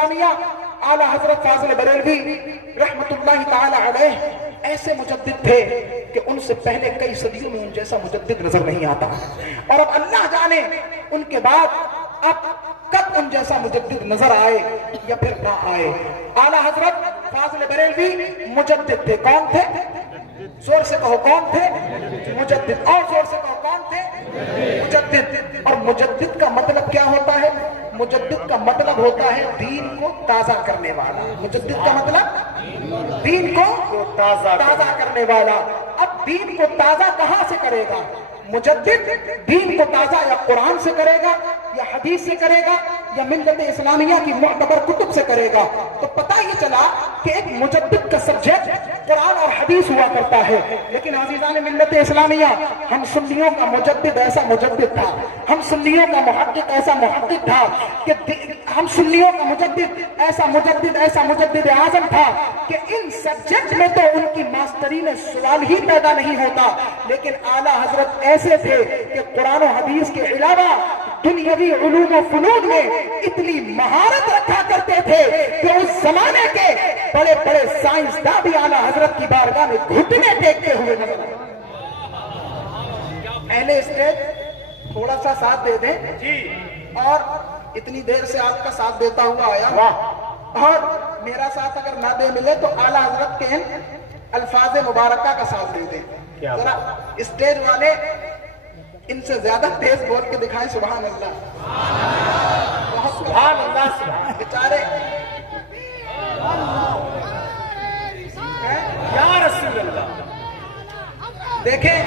اسلامیہ اعلیٰ حضرت فاضل بریلوی رحمت اللہ تعالی علیہ ایسے مجدد تھے کہ ان سے پہلے کئی صدیوں میں ان جیسا مجدد نظر نہیں آتا، اور اب اللہ جانے ان کے بعد اب کب ان جیسا مجدد نظر آئے یا پھر نہ آئے۔ اعلیٰ حضرت فاضل بریلوی مجدد تھے۔ کون تھے؟ زور سے کہو کون تھے؟ مجدد۔ اور زور سے کہو کون تھے؟ مجدد۔ اور مجدد کا مطلب کیا ہوتا ہے؟ مجدد کا مطلب ہوتا ہے دین کو تازہ کرنے والا۔ مجدد کا مطلب دین کو تازہ کرنے والا۔ اب دین کو تازہ کہاں سے کرے گا؟ مجدد دین کو تازہ یا قرآن سے کرے گا یا حدیث سے کرے گا یا ملت اسلامیہ کی معتبر کتب سے کرے گا۔ تو پتہ یہ چلا کہ ایک مجدد کا سبجیکٹ قرآن اور حدیث ہوا کرتا ہے، لیکن عزیزان ملت اسلامیہ، ہم سنیوں کا مجدد ایسا مجدد تھا، ہم سنیوں کا محقق ایسا محقق تھا کہ ہم سنیوں کا مجدد ایسا مجدد اعظم تھا کہ ان سبجیکٹ میں تو ان کی ماسٹری میں سوال ہی پیدا نہیں ہوتا، لیکن اعلیٰ حضرت ایسے تھے کہ قرآن و حدیث کے علاوہ دنیاوی علوم و فنون میں اتنی مہارت رکھا کرتے تھے کہ اس زمانے کے بڑے بڑے سائنسداں بھی اعلیٰ حضرت کی بارگاہ میں گھٹنے ٹیکتے ہوئے نظر آئے۔ اہل اسٹیج تھوڑا سا ساتھ دے دیں اور اتنی دیر سے آپ کا ساتھ دیتا ہوا آیا، اور میرا ساتھ اگر نہ دے ملے تو اعلیٰ حضرت کے ان الفاظ مبارکہ کا ساتھ دے دیں۔ ذرا اسٹیج والے ان سے زیادہ تیز بول کے دکھائیں سبحان اللہ، سبحان اللہ، بیچارے یا رسول اللہ۔ دیکھیں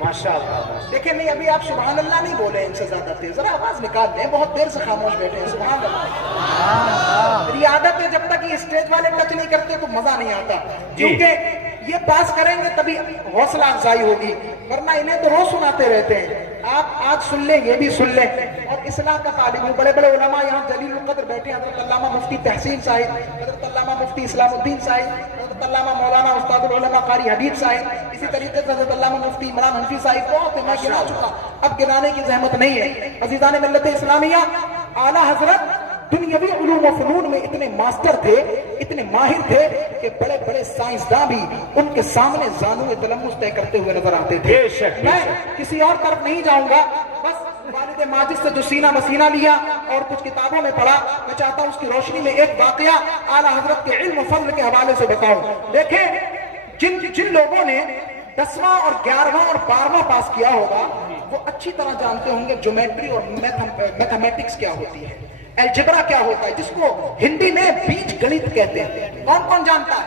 ماشاءاللہ، دیکھیں نہیں ابھی آپ سبحان اللہ نہیں بولے ان سے زیادہ تیز، ذرا آواز نکال دیں، بہت دیر سے خاموش بیٹھے ہیں۔ سبحان اللہ۔ میری عادت ہے جب تک یہ اسٹیج والے ٹچ نہیں کرتے تو مزہ نہیں آتا، کیونکہ یہ پاس کریں گے تبھی حوصلہ افزائی ہوگی، ورنہ انہیں تو روز سناتے رہتے ہیں۔ آپ آج سن لیں، یہ بھی سن لیں، اور اصلاح کا طالب ہوں۔ بڑے بڑے علماء یہاں جلیل القدر بیٹھے ہیں، حضرت علامہ مفتی تحسین صاحب، حضرت علامہ مفتی اسلام الدین صاحب، حضرت علامہ مولانا استاد العلماء قاری حبیب صاحب، اسی طریقے سے حضرت علامہ مفتی عمران حنفی صاحب کو میں گنا چکا، اب گرانے کی زحمت نہیں ہے۔ عزیزان ملت اسلامیہ، اعلیٰ حضرت دنیاوی علوم و فنون میں اتنے ماسٹر تھے، اتنے ماہر تھے کہ بڑے بڑے سائنسداں بھی ان کے سامنے زانو تلمس طے کرتے ہوئے نظر آتے تھے۔ میں کسی اور طرف نہیں جاؤں گا، بس والد ماجد سے جو سینہ بسینہ لیا اور کچھ کتابوں میں پڑھا، میں چاہتا ہوں اس کی روشنی میں ایک واقعہ اعلیٰ حضرت کے علم و فضل کے حوالے سے بتاؤں۔ دیکھیں جن لوگوں نے 10واں اور 11واں اور 12واں پاس کیا ہوگا وہ اچھی طرح جانتے ہوں گے جیومیٹری اور میتھمیٹکس کیا ہوتی ہے، الجبرا کیا ہوتا ہے، جس کو ہندی میں بیج گنت کہتے ہیں۔ کون کون جانتا ہے؟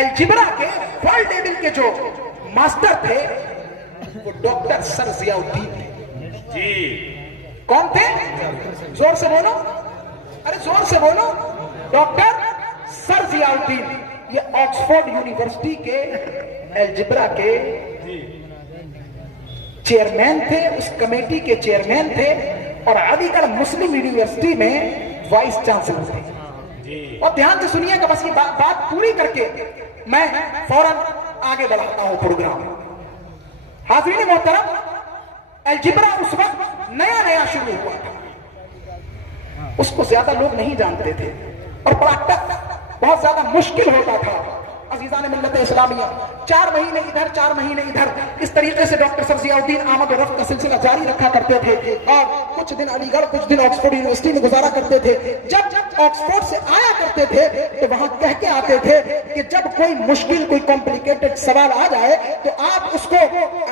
الجبرا کے ورلڈ لیول کے جو ماسٹر تھے وہ ڈاکٹر سر ضیاء الدین جی۔ کون تھے؟ زور سے بولو، ارے زور سے بولو، ڈاکٹر سر ضیاء الدین۔ یہ آکسفورڈ یونیورسٹی کے الجبرا کے چیئرمین تھے، اس کمیٹی کے چیئرمین تھے، اور علی گڑھ مسلم یونیورسٹی میں وائس چانسلر تھے۔ اور دھیان سے سنیے گا، بس یہ بات پوری کر کے میں فوراً آگے بڑھاتا ہوں پروگرام۔ حاضرین محترم، الجبرا اس وقت نیا نیا شروع ہوا تھا، اس کو زیادہ لوگ نہیں جانتے تھے، اور بڑا ٹف، بہت زیادہ مشکل ہوتا تھا۔ عزیزان ملت اسلامیہ، 4 مہینے ادھر 4 مہینے ادھر، اس طریقے سے ڈاکٹر سر ضیاء الدین آمد و رفت کا سلسلہ جاری رکھا کرتے تھے، اور کچھ دن علی گڑھ، کچھ دن آکسفورڈ یونیورسٹی میں گزارا کرتے تھے۔ جب آکسفورڈ سے آیا کرتے تھے تو وہاں کہہ کے آتے تھے کہ جب کوئی مشکل، کوئی کمپلیکیٹڈ سوال آ جائے تو آپ اس کو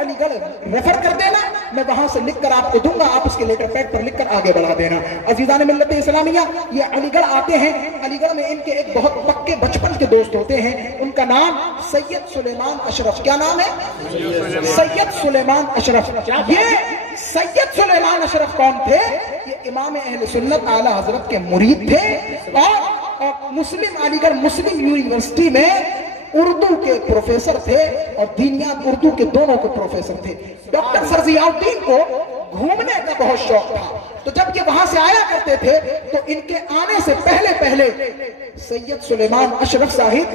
علی گڑھ ریفر کر دینا، میں وہاں سے لکھ کر آپ کو دوں گا، آپ اس کے لیٹر پیڈ پر لکھ کر آگے بڑھا دینا۔ عزیزان ملت اسلامیہ، یہ علی گڑھ آتے ہیں، علی گڑھ میں ان کے ایک بہت پکے بچپن کے دوست ہوتے ہیں، ان کا نام سید سلیمان اشرف۔ کیا نام ہے؟ سید سلیمان اشرف۔ یہ سید سلیمان اشرف کون تھے؟ یہ امام اہل سنت اعلیٰ حضرت کے مرید تھے، اور مسلم علی گڑھ مسلم یونیورسٹی میں اردو کے پروفیسر تھے، اور دینیات اردو کے دونوں کے پروفیسر تھے۔ ڈاکٹر سر ضیاء الدین کو گھومنے کا بہت شوق تھا، تو جب یہ وہاں سے آیا کرتے تھے تو ان کے آنے سے پہلے سید سلیمان اشرف صاحب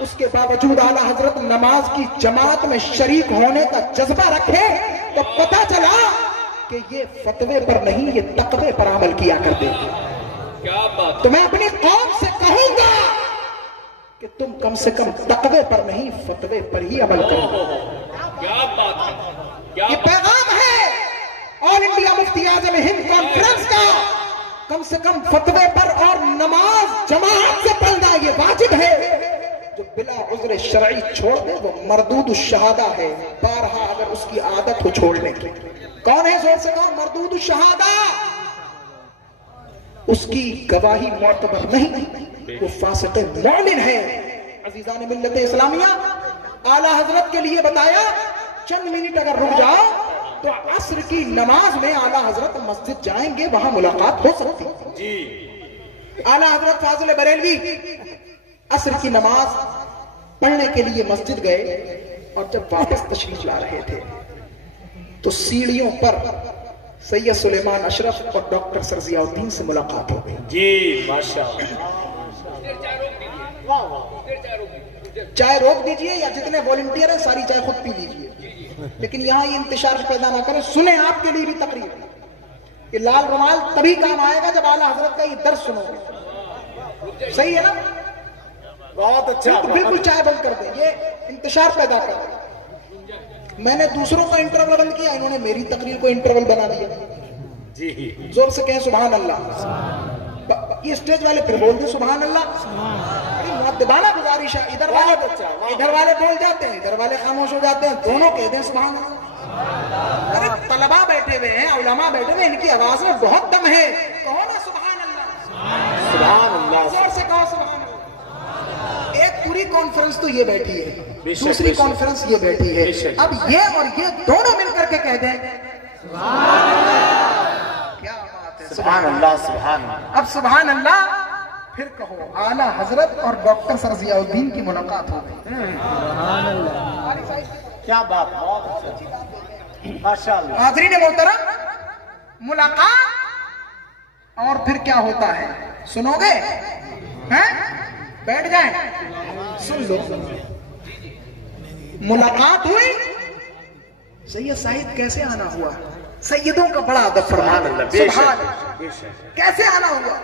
اس کے باوجود اعلیٰ حضرت نماز کی جماعت میں شریک ہونے کا جذبہ رکھے تو پتہ چلا کہ یہ فتوے پر نہیں، یہ تقوی پر عمل کیا کرتے ہیں۔ کیا بات، تو میں اپنی قوم سے کہوں گا کہ تم کم سے کم تقوی پر نہیں، فتوے پر ہی عمل کرو۔ کیا بات ہے، یہ پیغام ہے آل انڈیا مفتی اعظم ہند کانفرنس کا۔ کم سے کم فتوے پر اور نماز جماعت سے پڑھنا یہ واجب ہے۔ جو بلا عذر شرعی چھوڑ دے وہ مردود الشہادہ ہے، بارہا اگر اس کی عادت ہو چھوڑنے کی۔ کون ہے؟ زور سے کہو، مردود الشہادہ۔ اس کی گواہی معتبر نہیں، وہ فاسق مومن ہے۔ عزیزان ملت اسلامیہ، اعلیٰ حضرت کے لیے بتایا چند منٹ اگر رک جاؤ تو عصر کی نماز میں اعلیٰ حضرت مسجد جائیں گے، وہاں ملاقات ہو سکتی ہے جی۔ اعلیٰ حضرت فاضل بریلوی عصر کی نماز پڑھنے کے لیے مسجد گئے اور جب واپس تشریف لا رہے تھے تو سیڑھیوں پر سید سلیمان اشرف اور ڈاکٹر سر ضیاء الدین سے ملاقات ہو گئی۔ جی ماشاءاللہ، چائے روک دیجئے یا جتنے والنٹیئر ہیں ساری چائے خود پی لیجئے، لیکن یہاں یہ انتشار پیدا نہ کریں۔ سنیں، آپ کے لیے بھی تقریر، یہ لال رومال تبھی کام آئے گا جب اعلیٰ حضرت کا یہ درس سنو گے۔ صحیح ہے نا؟ بہت اچھا، بالکل چائے بند کر دیں، یہ انتشار پیدا کر دیں۔ میں نے دوسروں کا انٹرول بند کیا، انہوں نے میری تقریر کو انٹرول بنا دیا۔ جی زور سے کہیں سبحان اللہ۔ یہ اسٹیج والے پھر بول دیں سبحان اللہ۔ مؤدبانہ گزارش ہے، ادھر والے بول جاتے ہیں، ادھر والے خاموش ہو جاتے ہیں، دونوں کہہ دیں سبحان اللہ۔ ارے طلباء بیٹھے ہوئے ہیں، علماء بیٹھے ہوئے ہیں، ان کی آواز میں بہت دم ہے، کہو نا سبحان اللہ، سبحان اللہ، زور سے کہو سبحان اللہ۔ ایک پوری کانفرنس تو یہ بیٹھی ہے، دوسری کانفرنس یہ بیٹھی ہے، اب یہ اور یہ دونوں مل کر کے کہہ دیں سبحان اللہ۔ کیا بات ہے، سبحان اللہ، سبحان اللہ۔ اب سبحان اللہ پھر کہو اعلیٰ حضرت اور ڈاکٹر سر ضیاء الدین کی ملاقات ہو گئی۔ کیا بات، بہت اچھا، ماشاءاللہ۔ حاضرین محترم، ملاقات اور پھر کیا ہوتا ہے سنو گے؟ بیٹھ جائیں، سن لو۔ ملاقات ہوئی، سید صاحب کیسے آنا ہوا؟ سیدوں کا بڑا ادب فرمان اللہ، سبحان اللہ، کیسے آنا ہوا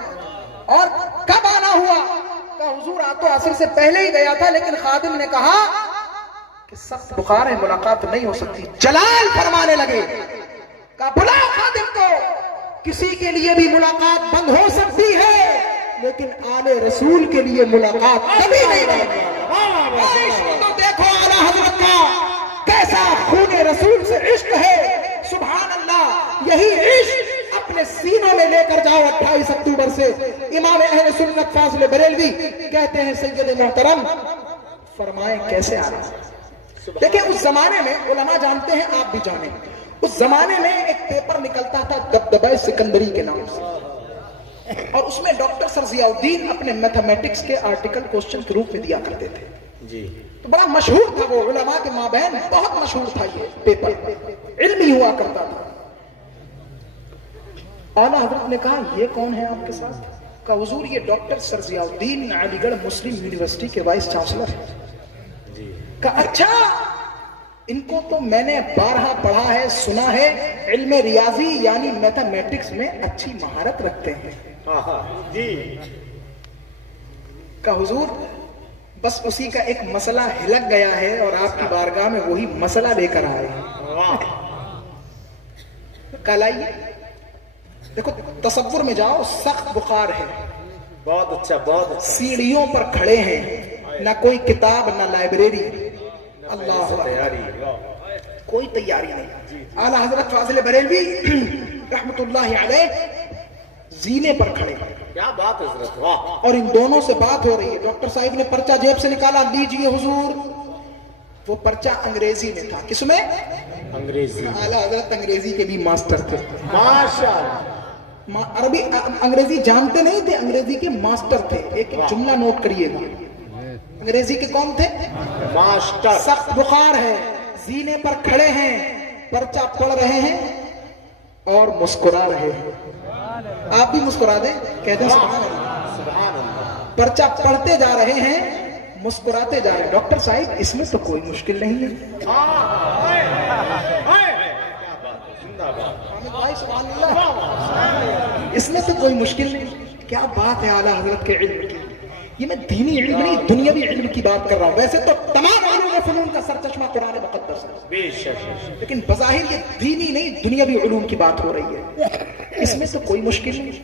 اور کب آنا ہوا؟ کہ حضور تو عصر سے پہلے ہی گیا تھا، لیکن خادم نے کہا کہ سخت بخار ہے، ملاقات نہیں ہو سکتی۔ جلال فرمانے لگے، کہا بلاؤ خادم کو، کسی کے لیے بھی ملاقات بند ہو سکتی ہے لیکن آل رسول کے لیے ملاقات کبھی نہیں بند۔ عشق تو دیکھو اعلیٰ حضرت کا کیسا خون رسول سے عشق ہے، سبحان اللہ۔ یہی عشق اپنے سینوں میں لے کر جاؤ 28 اکتوبر سے۔ امام اہل سنت فاضل بریلوی کہتے ہیں سید محترم فرمائیں کیسے آنا۔ دیکھیں اس زمانے میں علماء جانتے ہیں، آپ بھی جانیں، اس زمانے میں ایک پیپر نکلتا تھا دبدبہ سکندری کے نام سے، اور اس میں ڈاکٹر سر ضیاء الدین اپنے میتھمیٹکس کے آرٹیکل کوسچن کے روپ میں دیا کرتے تھے۔ جی، تو بڑا مشہور تھا وہ، علماء کے مابین بہت مشہور تھا یہ پیپر، علمی ہوا کرتا تھا۔ اعلیٰ حضرت نے کہا یہ کون ہے آپ کے ساتھ؟ کہا حضور یہ ڈاکٹر سر ضیاء الدین علی گڑھ مسلم یونیورسٹی کے وائس چانسلر ہیں۔ کہا اچھا، ان کو تو میں نے بارہا پڑھا ہے، سنا ہے، علم ریاضی یعنی میتھمیٹکس میں اچھی مہارت رکھتے ہیں۔ جی، کہا حضور بس اسی کا ایک مسئلہ ہلک گیا ہے اور آپ کی بارگاہ میں وہی مسئلہ لے کر آئے ہیں۔ کل آئیے، دیکھو تصور میں جاؤ، سخت بخار ہے، بہت اچھا، بہت اچھا، سیڑھیوں پر کھڑے ہیں، نہ کوئی کتاب نہ لائبریری، اللہ تیاری، کوئی تیاری نہیں۔ اعلیٰ حضرت فاضل بریلوی رحمت اللہ علیہ زینے پر کھڑے، کیا بات حضرت، واہ، اور ان دونوں سے بات ہو رہی ہے۔ ڈاکٹر صاحب نے پرچہ جیب سے نکالا، لیجئے حضور۔ وہ پرچہ انگریزی میں تھا، کس میں؟ انگریزی۔ اعلیٰ حضرت انگریزی کے بھی ماسٹر تھے، ماشاءاللہ، عربی انگریزی جانتے نہیں تھے، انگریزی کے ماسٹر تھے۔ ایک جملہ نوٹ کریے گا، انگریزی کے کون تھے؟ ماسٹر۔ سخت بخار ہے، زینے پر کھڑے ہیں، پرچہ پڑھ رہے ہیں اور مسکرا رہے ہیں۔ آپ بھی مسکرا دیں، کہہ دیں سبحان اللہ۔ سبحان اللہ، پرچہ پڑھتے جا رہے ہیں، مسکراتے جا رہے ہیں. ڈاکٹر صاحب اس میں تو کوئی مشکل نہیں ہے. اس میں تو کوئی مشکل نہیں. کیا بات ہے اعلیٰ حضرت کے علم کی. یہ میں دینی علم نہیں دنیاوی علم کی بات کر رہا ہوں. ویسے تو تمام علوم و فنون کا سرچشمہ قرآن مقدس ہے, لیکن بظاہر یہ دینی نہیں دنیاوی علوم کی بات ہو رہی ہے. اس میں تو کوئی مشکل نہیں.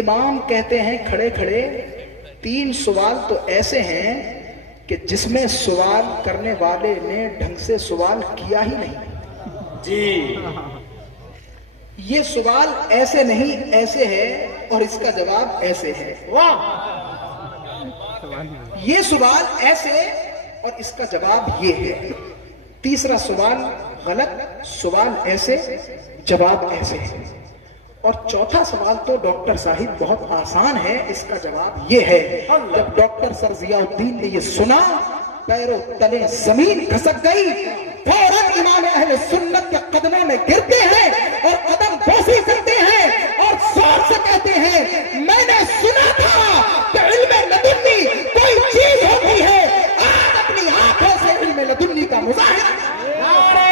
امام کہتے ہیں کھڑے کھڑے 3 سوال تو ایسے ہیں کہ جس میں سوال کرنے والے نے ڈھنگ سے سوال کیا ہی نہیں جی. یہ سوال ایسے نہیں ایسے ہے اور اس کا جواب ایسے ہے. یہ سوال ایسے اور اس کا جواب یہ ہے. تیسرا سوال غلط, سوال ایسے جواب ایسے ہے. اور چوتھا سوال تو ڈاکٹر صاحب بہت آسان ہے, اس کا جواب یہ ہے. جب ڈاکٹر سر ضیاء الدین نے یہ سنا پیروں تلے زمین کھسک گئی. فوراً امام اہل سنت کے قدموں میں گرتے ہیں اور قدم بوسی کرتے ہیں اور زور سے کہتے ہیں میں نے سنا تھا کہ علم لدنی کوئی چیز ہوتی ہے, آج اپنی آنکھوں سے علم لدنی کا مظاہرہ. نعرہ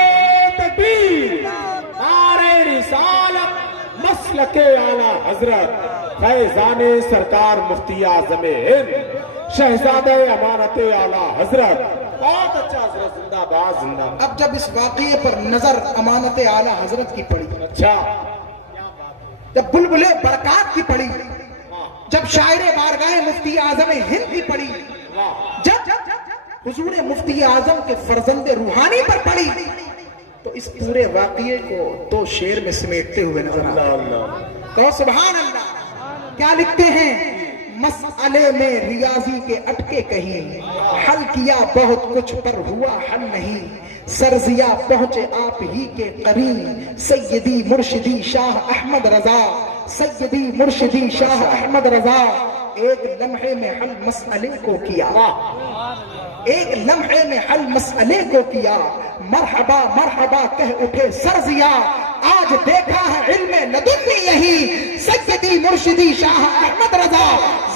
تکبیر, نعرہ رسالت, مسلک اعلیٰ حضرت فیضان سرکار مفتی اعظم ہند شہزادہ امانت اعلیٰ حضرت. بہت اچھا حضرت, زندہ باد زندہ. اب جب اس واقعے پر نظر امانت اعلیٰ حضرت کی پڑی, اچھا جب بلبلے برکات کی پڑی, جب شاعر بارگاہ مفتی اعظم ہند کی پڑی, جب حضور مفتی اعظم کے فرزند روحانی پر پڑی, تو اس پورے واقعے کو 2 شعر میں سمیٹتے ہوئے نظر آتا ہے. تو سبحان اللہ. کیا لکھتے ہیں؟ مسئلے میں ریاضی کے اٹکے کہیں, حل کیا بہت کچھ پر ہوا حل نہیں, سرزیا پہنچے آپ ہی کے قریب, سیدی مرشدی شاہ احمد رضا, سیدی مرشدی شاہ احمد رضا. ایک لمحے میں حل مسئلے کو کیا, ایک لمحے میں حل مسئلے کو کیا, مرحبا مرحبا کہہ اٹھے سرزیا, آج دیکھا ہے علم لدنی یہی, سیدی مرشدی شاہ احمد رضا,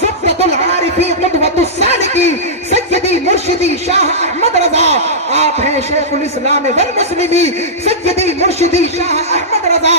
زبدۃ العارفی قدوۃ السالکی, سیدی مرشدی شاہ احمد رضا, آپ ہیں شیخ الاسلام والمسلمین, سیدی مرشدی شاہ احمد رضا,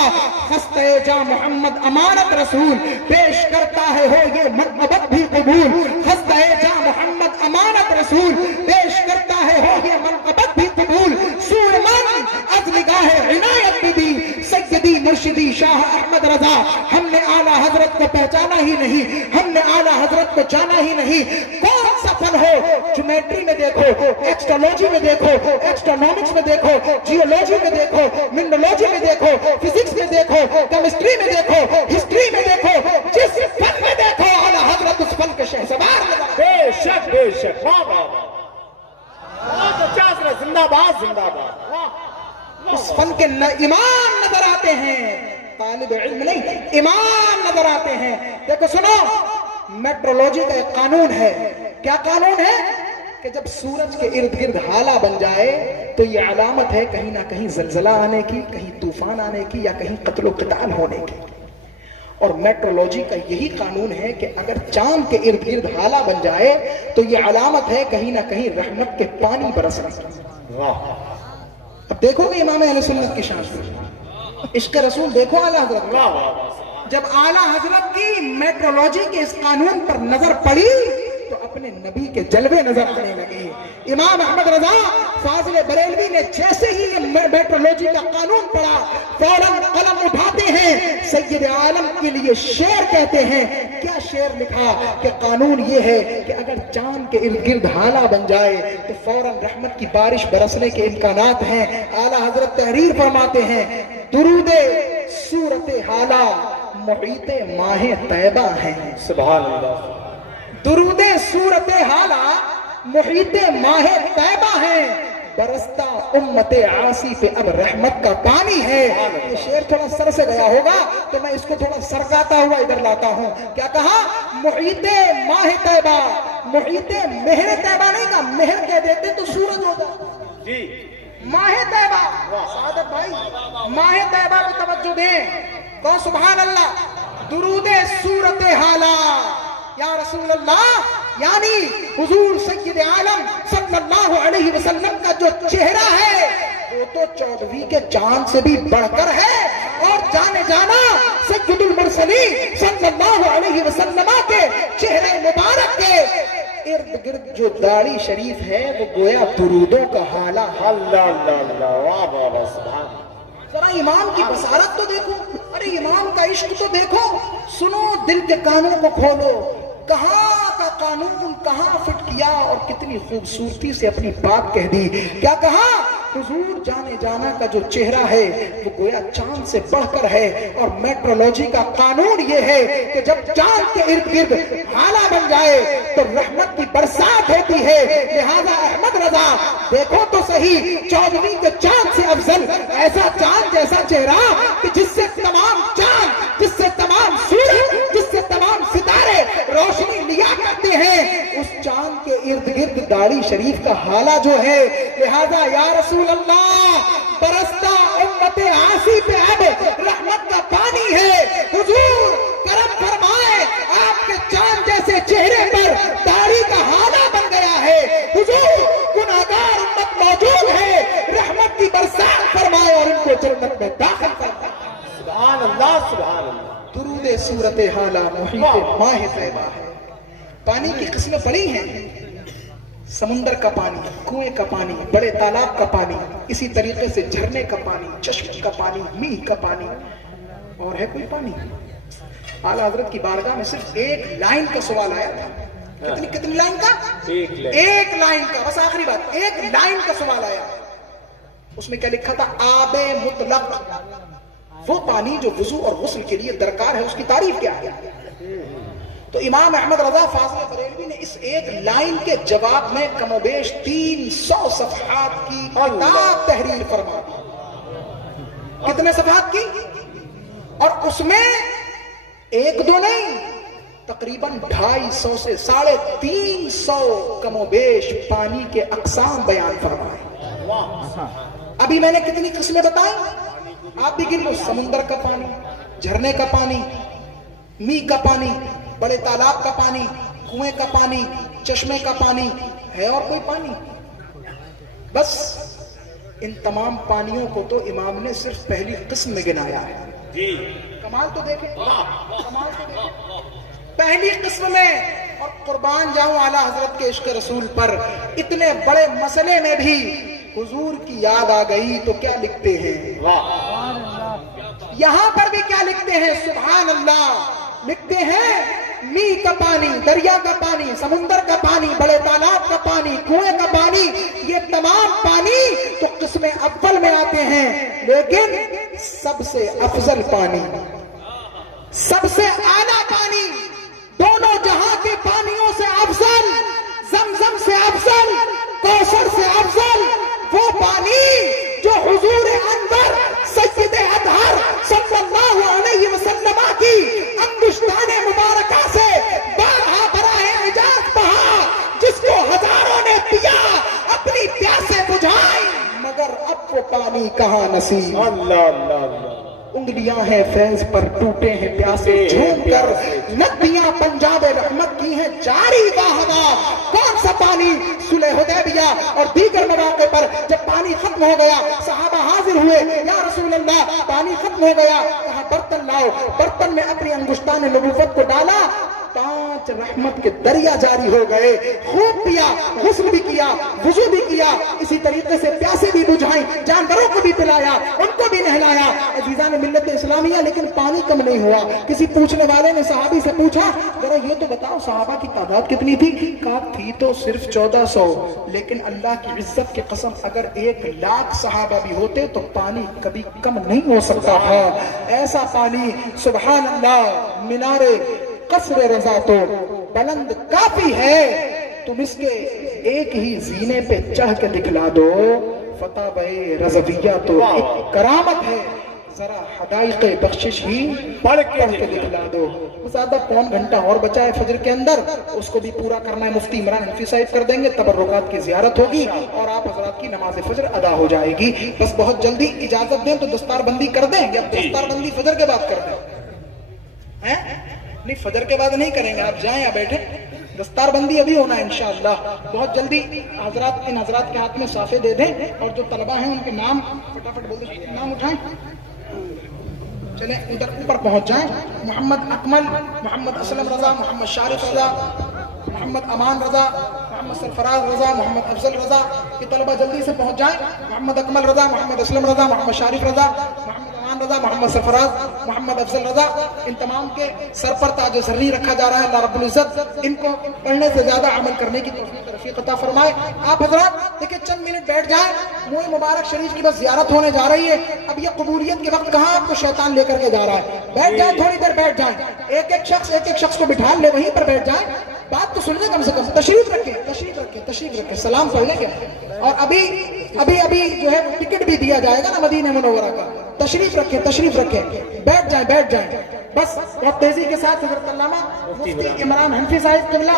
خستہ جا محمد امانت رسول, پیش کرتا ہے ہو یہ مرتبت بھی قبول, خستہ جا محمد امانت رسول, پیش کرتا ہے ہو یہ مرتبت بھی قبول, سورمن از نگاہ عنایت بھی سیدی مرشدی شاہ احمد رضا. ہم نے اعلیٰ حضرت کو پہچانا ہی نہیں, ہم نے اعلیٰ حضرت کو جانا ہی نہیں. کون سا فن ہو, جیومیٹری میں دیکھو, ایکسٹرالوجی میں دیکھو, ایکسٹرونومکس میں دیکھو, جیولوجی میں دیکھو, منرالوجی میں دیکھو, فزکس میں دیکھو, کیمسٹری میں دیکھو, ہسٹری میں دیکھو, جس فن میں دیکھو اعلیٰ حضرت اس فن کے شہسوار. بے شک بے شک. بہت اچھا حضرت, زندہ باد زندہ باد. اس فن کے امام نظر آتے ہیں, طالب علم نہیں, امام نظر آتے ہیں. دیکھو سنو, میٹرولوجی کا ایک قانون ہے. کیا قانون ہے؟ کہ جب سورج کے ارد گرد ہالہ بن جائے تو یہ علامت ہے کہیں نہ کہیں زلزلہ آنے کی, کہیں طوفان آنے کی, یا کہیں قتل و قتال ہونے کی. اور میٹرولوجی کا یہی قانون ہے کہ اگر چاند کے ارد گرد ہالہ بن جائے تو یہ علامت ہے کہیں نہ کہیں رحمت کے پانی برسنے کی. اب دیکھو گے امام اہل سنت کی شان, عشق رسول دیکھو اعلیٰ حضرت. جب اعلیٰ حضرت کی میٹرولوجی کے اس قانون پر نظر پڑی تو اپنے نبی کے جلوے نظر آنے لگے. امام احمد رضا فاضل بریلوی نے جیسے ہی یہ میٹرولوجی کا قانون پڑھا فوراً قلم اٹھاتے ہیں, سید عالم کے لیے شعر کہتے ہیں. کیا شعر لکھا کہ قانون یہ ہے کہ اگر چاند کے ارد گرد ہالہ بن جائے تو فوراً رحمت کی بارش برسنے کے امکانات ہیں. اعلیٰ حضرت تحریر فرماتے ہیں, درود صورت حالہ محیط ماہ طیبہ ہیں. سبحان اللہ. درود صورت حالہ محیط ماہ طیبہ ہیں, برستا امت عاصی پہ اب رحمت کا پانی ہے. یہ شعر تھوڑا سر سے گیا ہوگا تو میں اس کو تھوڑا سرکاتا ہوا ادھر لاتا ہوں. کیا کہا؟ محیط ماہ طیبہ, محیط مہر طیبہ نہیں کہا, مہر کہہ دیتے تو سورج ہوتا جی. ماہ طیبہ, سعادت بھائی ماہ طیبہ پہ توجہ دیں. تو سبحان اللہ. درود صورت حالہ, یا رسول اللہ یعنی حضور سید عالم صلی اللہ علیہ وسلم کا جو چہرہ ہے وہ تو 14ویں کے چاند سے بھی بڑھ کر ہے، اور جانے جانا سید المرسلین صلی اللہ علیہ وسلم کے چہرے مبارک کے ارد گرد جو داڑھی شریف ہے وہ گویا درودوں کا حالہ۔ اللہ اللہ اللہ، واہ واہ واہ، سبحان اللہ۔ ذرا امام کی بصارت تو دیکھو، ارے امام کا عشق تو دیکھو، سنو دل کے کانوں کو کھولو، کہاں کا قانون کہاں فٹ کیا اور کتنی خوبصورتی سے اپنی بات کہہ دی۔ کیا کہا؟ حضور جانے جانا کا جو چہرہ ہے وہ گویا چاند سے بڑھ کر ہے، اور میٹرولوجی کا قانون یہ ہے کہ جب چاند کے ارد گرد ہالہ بن جائے تو رحمت کی برسات ہوتی ہے۔ لہذا احمد رضا دیکھو تو صحیح، 14ویں کے چاند سے افضل ایسا چاند جیسا چہرہ کہ جس سے تمام چاند، جس سے تمام سورج، جس سے تمام ستارے روشنی لیا کرتے ہیں، اس چاند کے ارد گرد داڑھی شریف کا حالہ جو ہے۔ لہذا یا رسول اللہ، برستا امت عاصی پہ اب رحمت کا پانی ہے، حضور کرم فرمائے، آپ کے چاند جیسے چہرے پر داڑھی کا حالہ بن گیا ہے، حضور گناہگار امت موجود ہے، رحمت کی برسات فرمائے اور ان کو جنت میں داخل فرمائے۔ سبحان اللہ سبحان اللہ۔ درود صورت حالہ محیط ماہ طیبہ ہے۔ پانی کی قسمیں بڑی ہیں، سمندر کا پانی، کنویں کا پانی، بڑے تالاب کا پانی، اسی طریقے سے جھرنے کا پانی، چشمے کا پانی، میہ کا پانی، اور ہے کوئی پانی؟ اعلیٰ حضرت کی بارگاہ میں صرف ایک لائن کا سوال آیا تھا۔ کتنی لائن کا؟ ایک لائن کا، بس آخری بات، ایک لائن کا سوال آیا۔ اس میں کیا لکھا تھا؟ آب مطلق، وہ پانی جو وضو اور غسل کے لیے درکار ہے، اس کی تعریف کیا ہے؟ تو امام احمد رضا فاضل بریلوی نے اس ایک لائن کے جواب میں کم و بیش 300 صفحات کی کتاب تحریر فرما دی۔ کتنے صفحات کی؟ اور اس میں ایک دو نہیں، تقریباً 250 سے 350 کم و بیش پانی کے اقسام بیان فرمائے۔ ابھی میں نے کتنی قسمیں بتائیں؟ آپ بھی گن لو، سمندر کا پانی، جھرنے کا پانی، میہ کا پانی، بڑے تالاب کا پانی، کنویں کا پانی، چشمے کا پانی، ہے اور کوئی پانی؟ بس ان تمام پانیوں کو تو امام نے صرف پہلی قسم میں گنایا ہے۔ کمال تو دیکھیں، کمال تو دیکھیں، پہلی قسم میں۔ اور قربان جاؤں اعلیٰ حضرت کے عشق رسول پر، اتنے بڑے مسئلے میں بھی حضور کی یاد آ گئی تو کیا لکھتے ہیں؟ یہاں پر بھی کیا لکھتے ہیں؟ سبحان اللہ، لکھتے ہیں میہ کا پانی، دریا کا پانی، سمندر کا پانی، بڑے تالاب کا پانی، کنویں کا پانی، یہ تمام پانی تو قسم اول میں آتے ہیں، لیکن سب سے افضل پانی، سب سے اعلیٰ پانی، دونوں جہاں کے پانیوں سے افضل، زمزم سے افضل، کوثر سے افضل، وہ پانی جو حضور انور سید اطہر صلی اللہ علیہ وسلم کی انگشتان مبارکہ سے بارہا براہ اعجاز بہا، جس کو ہزاروں نے پیا، اپنی پیاسے بجھائی، مگر اب وہ پانی کہاں نصیب۔ اللہ اللہ اللہ۔ انگلیاں ہیں فیض پر، ٹوٹے ہیں پیاسے جھوم کر، ندیاں پنجاب رحمت کی ہیں جاری واہوا۔ کون سا پانی؟ صلح حدیبیہ اور دیگر مواقع پر جب پانی ختم ہو گیا، صحابہ حاضر ہوئے، یا رسول اللہ پانی ختم ہو گیا، کہا برتن لاؤ، برتن میں اپنی انگشتان نبوت کو ڈالا، 5 رحمت کے دریا جاری ہو گئے، خوب پیا، غسل بھی کیا، وضو بھی کیا، اسی طریقے سے پیاسے بھی بجھائیں، جانوروں کو بھی پلایا، ان کو بھی نہلایا۔ عزیزان ملت اسلامیہ، لیکن پانی کم نہیں ہوا۔ کسی پوچھنے والے نے صحابی سے پوچھا، ذرا یہ تو بتاؤ صحابہ کی تعداد کتنی تھی؟ کہا تھی تو صرف 1400، لیکن اللہ کی عزت کی قسم اگر 1,00,000 صحابہ بھی ہوتے تو پانی کبھی کم نہیں ہو سکتا تھا۔ ایسا پانی، سبحان اللہ، مینارے قصر رضا تو بلند کافی ہے، تم اس کے ایک ہی زینے پہ چڑھ کے دکھلا دو، فتح بے رضویہ تو ایک کرامت ہے، ذرا حدائق بخشش ہی پڑھ کے دکھلا دو۔ زیادہ پون گھنٹہ اور بچا ہے فجر کے اندر، اس کو بھی پورا کرنا ہے، مفتی عمران حنفی صاحب کر دیں گے، تبرکات کی زیارت ہوگی اور آپ حضرات کی نماز فجر ادا ہو جائے گی۔ بس بہت جلدی اجازت دیں تو دستار بندی کر دیں، یا دستار بندی فجر کے بعد کر دیں؟ نہیں، فجر کے بعد نہیں کریں گے، آپ جائیں یا بیٹھیں، دستار بندی ابھی ہونا ہے انشاءاللہ بہت جلدی. حضرات ان حضرات کے ہاتھ میں صافے دے دیں اور جو طلبہ ہیں ان کے نام فٹافٹ بول دیں, نام اٹھائیں, چلیں ادھر اوپر پہنچ جائیں. محمد اکمل, محمد اسلم رضا, محمد شارف رضا, محمد امان رضا, محمد سرفراز رضا, محمد افضل رضا, یہ طلبہ جلدی سے پہنچ جائیں. محمد اکمل رضا, محمد اسلم رضا, محمد شارف رضا, محمد امان رضا, محمد سرفراز, محمد افضل رضا, ان تمام کے سر پر تاج زرری رکھا جا رہا ہے. اللہ رب العزت ان کو پڑھنے سے زیادہ عمل کرنے کی توفیق عطا فرمائے. آپ حضرات دیکھیں چند منٹ بیٹھ جائیں, منہ مبارک شریف کی بس زیارت ہونے جا رہی ہے. اب یہ قبولیت کے وقت کہاں آپ کو شیطان لے کر کے جا رہا ہے. بیٹھ جائیں, تھوڑی دیر بیٹھ جائیں, ایک ایک شخص کو بٹھا لے, وہیں پر بیٹھ جائیں, بات تو سن لیں کم سے کم. تشریف رکھیں, سلام پڑھ لیں گے. اور ابھی جو ہے ٹکٹ بھی دیا جائے گا نا مدینہ منورہ کا. تشریف رکھیں, بیٹھ جائیں. بس بہت تیزی کے ساتھ حضرت علامہ مفتی عمران حنفی صاحب قبلہ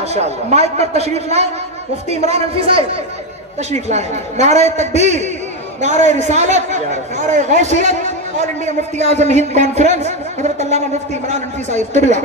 مائک پر تشریف لائیں. مفتی عمران حنفی صاحب تشریف لائیں. نعرہ تکبیر, نعرہ رسالت, نعرہ غوثیت, آل انڈیا مفتی اعظم ہند کانفرنس حضرت علامہ مفتی عمران حنفی صاحب قبلہ.